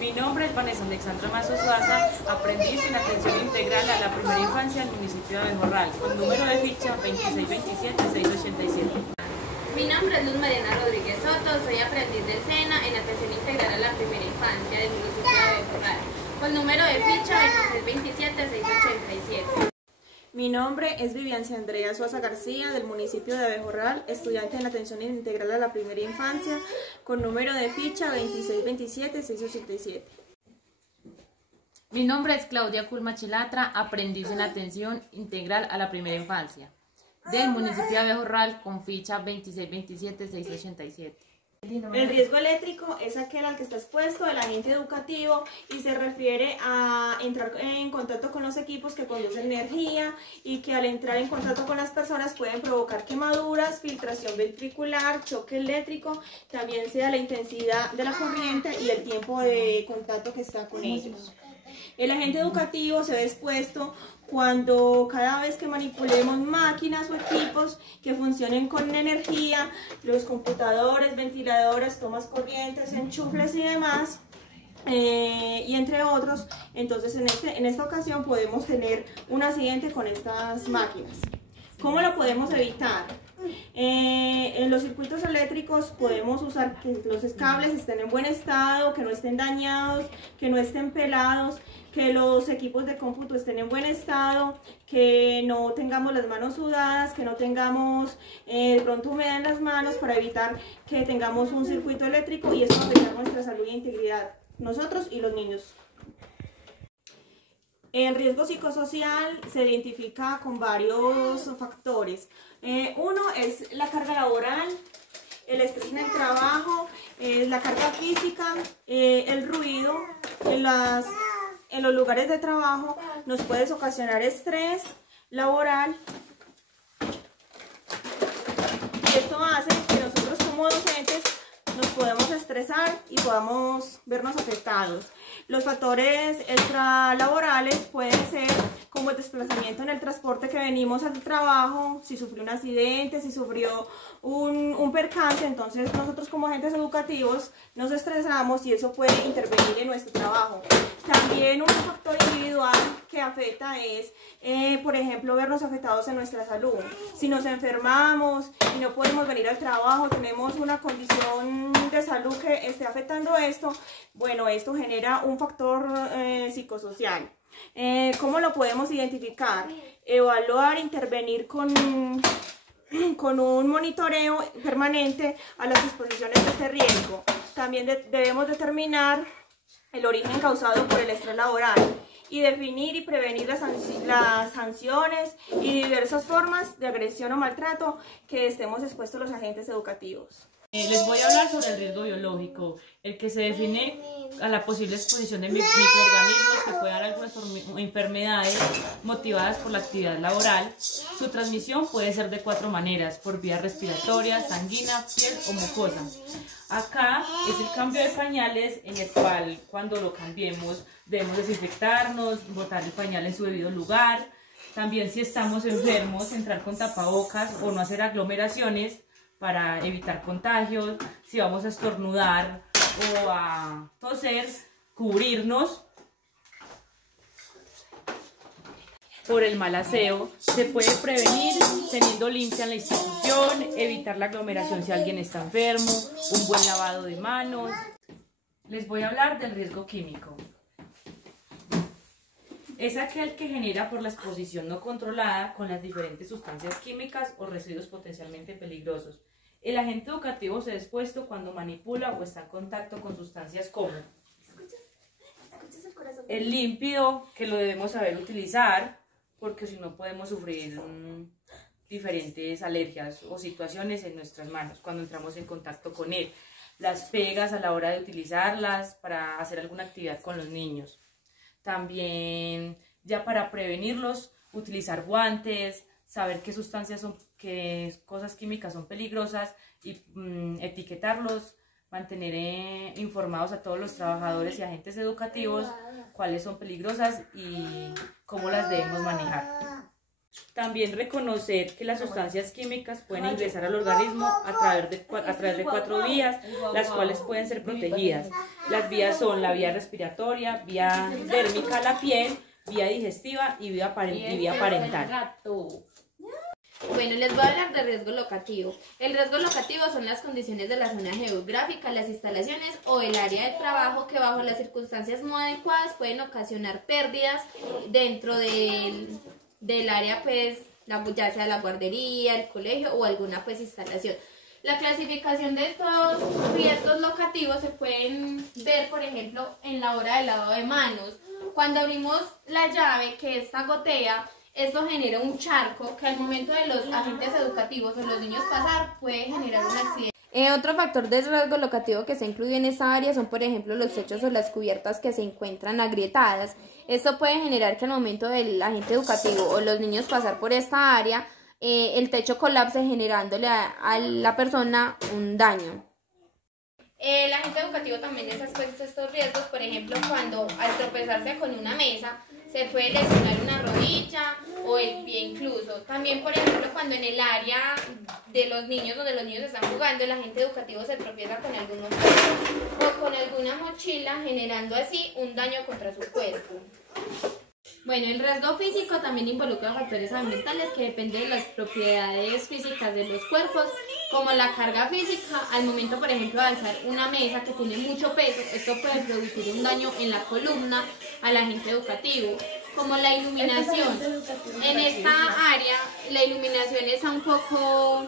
Mi nombre es Vanessa Alexandra Mazo Suaza, aprendiz en atención integral a la primera infancia del municipio de Abejorral, con número de ficha 2627-687. Mi nombre es Luz Mariana Rodríguez Soto, soy aprendiz del SENA en atención integral a la primera infancia del municipio de Abejorral, con número de ficha 2627-687. Mi nombre es Viviancia Andrea Suaza García, del municipio de Abejorral, estudiante en atención integral a la primera infancia, con número de ficha 2627-687. Mi nombre es Claudia Culma Chilatra, aprendiz en atención integral a la primera infancia, del municipio de Abejorral, con ficha 2627-687. El riesgo eléctrico es aquel al que está expuesto el agente educativo y se refiere a entrar en contacto con los equipos que conducen energía y que al entrar en contacto con las personas pueden provocar quemaduras, filtración ventricular, choque eléctrico, también sea la intensidad de la corriente y el tiempo de contacto que está con ellos. El agente educativo se ve expuesto cuando cada vez que manipulemos máquinas o equipos que funcionen con energía, los computadores, ventiladores, tomas corrientes, enchufles y demás, y entre otros, entonces en esta ocasión podemos tener un accidente con estas máquinas. ¿Cómo lo podemos evitar? En los circuitos eléctricos podemos usar que los cables estén en buen estado, que no estén dañados, que no estén pelados, que los equipos de cómputo estén en buen estado, que no tengamos las manos sudadas, que no tengamos de pronto humedad en las manos para evitar que tengamos un circuito eléctrico y esto afecta nuestra salud e integridad, nosotros y los niños. El riesgo psicosocial se identifica con varios factores. Uno es la carga laboral, el estrés en el trabajo, la carga física, el ruido en los lugares de trabajo nos puede ocasionar estrés laboral. Y esto hace que nosotros como docentes nos podemos estresar y podamos vernos afectados. Los factores extralaborales pueden ser como el desplazamiento en el transporte que venimos al trabajo, si sufrió un accidente, si sufrió un percance, entonces nosotros como agentes educativos nos estresamos y eso puede intervenir en nuestro trabajo. También un factor individual que afecta es, por ejemplo, vernos afectados en nuestra salud. Si nos enfermamos y no podemos venir al trabajo, tenemos una condición de salud que esté afectando esto, bueno, esto genera un factor psicosocial. ¿Cómo lo podemos identificar? Evaluar, intervenir con un monitoreo permanente a las disposiciones de este riesgo. También debemos determinar el origen causado por el estrés laboral y definir y prevenir las sanciones y diversas formas de agresión o maltrato que estemos expuestos los agentes educativos. Les voy a hablar sobre el riesgo biológico, el que se define a la posible exposición de microorganismos que puedan dar algunas enfermedades motivadas por la actividad laboral. Su transmisión puede ser de 4 maneras: por vía respiratoria, sanguínea, piel o mucosa. Acá es el cambio de pañales, en el cual cuando lo cambiemos debemos desinfectarnos, botar el pañal en su debido lugar. También si estamos enfermos, entrar con tapabocas o no hacer aglomeraciones para evitar contagios. Si vamos a estornudar o a toser, cubrirnos. Por el mal aseo, se puede prevenir teniendo limpia la institución, evitar la aglomeración si alguien está enfermo, un buen lavado de manos. Les voy a hablar del riesgo químico. Es aquel que genera por la exposición no controlada con las diferentes sustancias químicas o residuos potencialmente peligrosos. El agente educativo se ve expuesto cuando manipula o está en contacto con sustancias como el límpido, que lo debemos saber utilizar, porque si no podemos sufrir diferentes alergias o situaciones en nuestras manos cuando entramos en contacto con él. Las pegas a la hora de utilizarlas para hacer alguna actividad con los niños. También, ya para prevenirlos, utilizar guantes, saber qué sustancias son, qué cosas químicas son peligrosas y etiquetarlos, mantener informados a todos los trabajadores y agentes educativos cuáles son peligrosas y cómo las debemos manejar. También reconocer que las sustancias químicas pueden ingresar al organismo a través de 4 vías, las cuales pueden ser protegidas. Las vías son la vía respiratoria, vía dérmica a la piel, vía digestiva y vía parental. Bueno, les voy a hablar de riesgo locativo. El riesgo locativo son las condiciones de la zona geográfica, las instalaciones o el área de trabajo que bajo las circunstancias no adecuadas pueden ocasionar pérdidas dentro del área, pues, ya sea la guardería, el colegio o alguna pues instalación. La clasificación de estos riesgos locativos se pueden ver, por ejemplo, en la hora del lavado de manos. Cuando abrimos la llave, que esta gotea, esto genera un charco que al momento de los agentes educativos o los niños pasar puede generar un accidente. Otro factor de riesgo locativo que se incluye en esta área son, por ejemplo, los techos o las cubiertas que se encuentran agrietadas. Esto puede generar que al momento del agente educativo o los niños pasar por esta área, el techo colapse generándole a la persona un daño. El agente educativo también es expuesto a estos riesgos, por ejemplo, cuando al tropezarse con una mesa se puede lesionar una rodilla o el pie incluso. También, por ejemplo, cuando en el área de los niños, donde los niños están jugando, el agente educativo se tropieza con algún objeto o con alguna mochila, generando así un daño contra su cuerpo. Bueno, el riesgo físico también involucra factores ambientales que dependen de las propiedades físicas de los cuerpos, como la carga física. Al momento, por ejemplo, de alzar una mesa que tiene mucho peso, esto puede producir un daño en la columna al agente educativo, como la iluminación. En esta área, la iluminación es un poco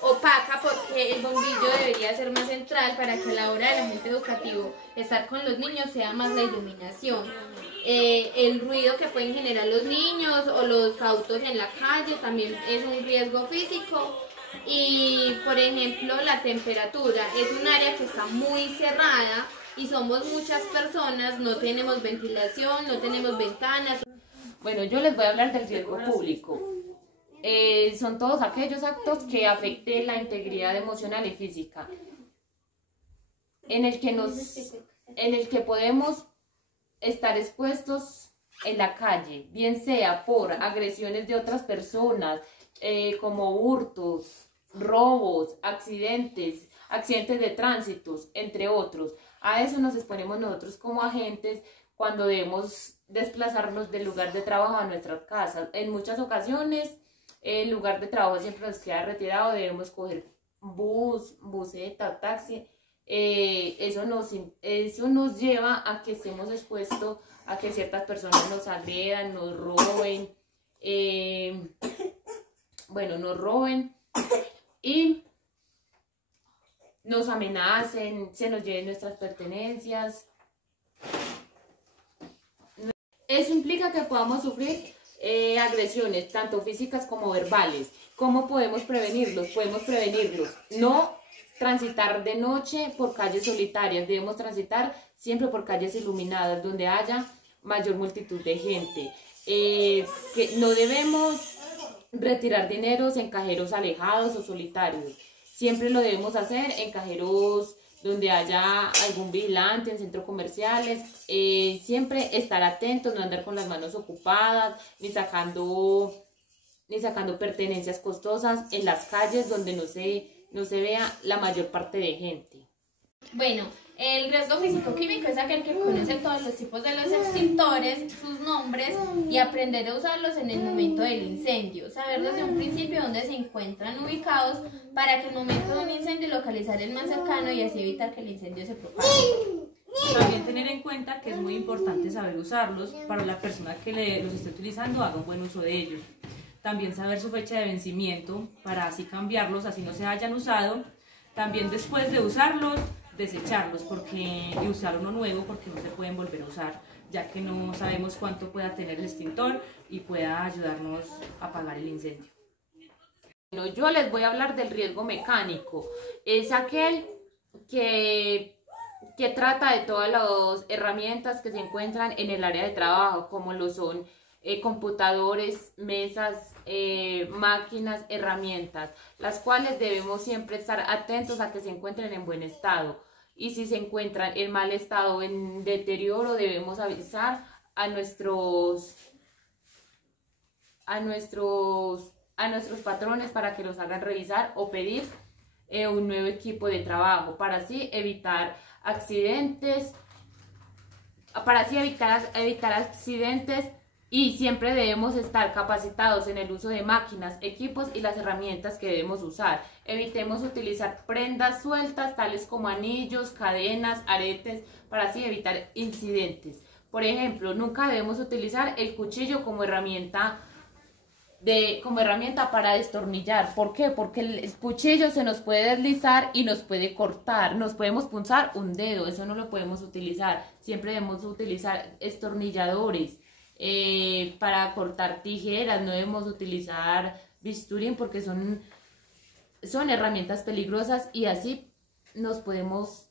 opaca porque el bombillo debería ser más central para que a la hora del agente educativo estar con los niños sea más la iluminación. El ruido que pueden generar los niños o los autos en la calle también es un riesgo físico. Y por ejemplo la temperatura es un área que está muy cerrada y somos muchas personas, no tenemos ventilación, no tenemos ventanas. Bueno, yo les voy a hablar del riesgo público. Son todos aquellos actos que afecten la integridad emocional y física, en el que podemos estar expuestos en la calle, bien sea por agresiones de otras personas, como hurtos, robos, accidentes de tránsito, entre otros. A eso nos exponemos nosotros como agentes cuando debemos desplazarnos del lugar de trabajo a nuestras casas. En muchas ocasiones el lugar de trabajo siempre nos queda retirado, debemos coger bus, buseta, taxi. Eso nos lleva a que estemos expuestos a que ciertas personas nos agredan, nos roben, y nos amenacen, se nos lleven nuestras pertenencias. Eso implica que podamos sufrir agresiones, tanto físicas como verbales. ¿Cómo podemos prevenirlos? Podemos prevenirlos. No transitar de noche por calles solitarias, debemos transitar siempre por calles iluminadas, donde haya mayor multitud de gente. Que no debemos retirar dineros en cajeros alejados o solitarios. Siempre lo debemos hacer en cajeros donde haya algún vigilante, en centros comerciales. Siempre estar atentos, no andar con las manos ocupadas, ni sacando pertenencias costosas en las calles donde no se vea la mayor parte de gente. Bueno, el riesgo físico-químico es aquel que conoce todos los tipos de los extintores, sus nombres y aprender a usarlos en el momento del incendio. Saber desde un principio dónde se encuentran ubicados para que en el momento de un incendio localizar el más cercano y así evitar que el incendio se propague. También tener en cuenta que es muy importante saber usarlos para la persona que los esté utilizando haga un buen uso de ellos. También saber su fecha de vencimiento para así cambiarlos, así no se hayan usado. También después de usarlos, desecharlos y usar uno nuevo porque no se pueden volver a usar, ya que no sabemos cuánto pueda tener el extintor y pueda ayudarnos a apagar el incendio. Bueno, yo les voy a hablar del riesgo mecánico. Es aquel que trata de todas las herramientas que se encuentran en el área de trabajo, como lo son computadores, mesas, máquinas, herramientas, las cuales debemos siempre estar atentos a que se encuentren en buen estado. Y si se encuentran en mal estado o en deterioro, debemos avisar a nuestros a nuestros patrones para que los hagan revisar o pedir un nuevo equipo de trabajo para así evitar accidentes, y siempre debemos estar capacitados en el uso de máquinas, equipos y las herramientas que debemos usar. Evitemos utilizar prendas sueltas tales como anillos, cadenas, aretes para así evitar incidentes. Por ejemplo, nunca debemos utilizar el cuchillo como herramienta para destornillar. ¿Por qué? Porque el cuchillo se nos puede deslizar y nos puede cortar, nos podemos punzar un dedo, eso no lo podemos utilizar. Siempre debemos utilizar destornilladores para cortar tijeras, no debemos utilizar bisturí porque son herramientas peligrosas y así nos podemos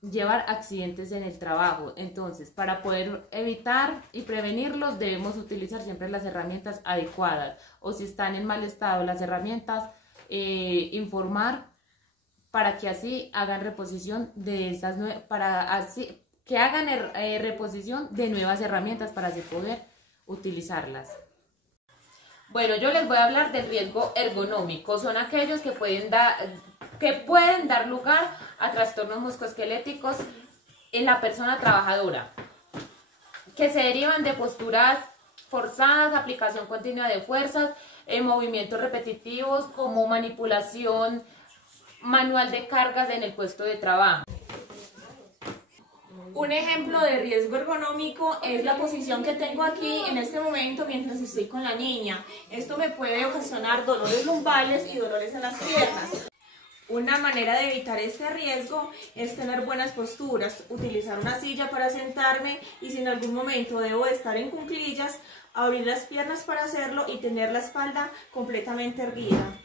llevar accidentes en el trabajo. Entonces, para poder evitar y prevenirlos, debemos utilizar siempre las herramientas adecuadas, o si están en mal estado las herramientas, informar para que así hagan reposición de esas reposición de nuevas herramientas para así poder utilizarlas. Bueno, yo les voy a hablar del riesgo ergonómico. Son aquellos que pueden dar lugar a trastornos musculoesqueléticos en la persona trabajadora, que se derivan de posturas forzadas, aplicación continua de fuerzas, movimientos repetitivos como manipulación manual de cargas en el puesto de trabajo. Un ejemplo de riesgo ergonómico es la posición que tengo aquí en este momento mientras estoy con la niña. Esto me puede ocasionar dolores lumbares y dolores en las piernas. Una manera de evitar este riesgo es tener buenas posturas, utilizar una silla para sentarme y si en algún momento debo estar en cuclillas, abrir las piernas para hacerlo y tener la espalda completamente erguida.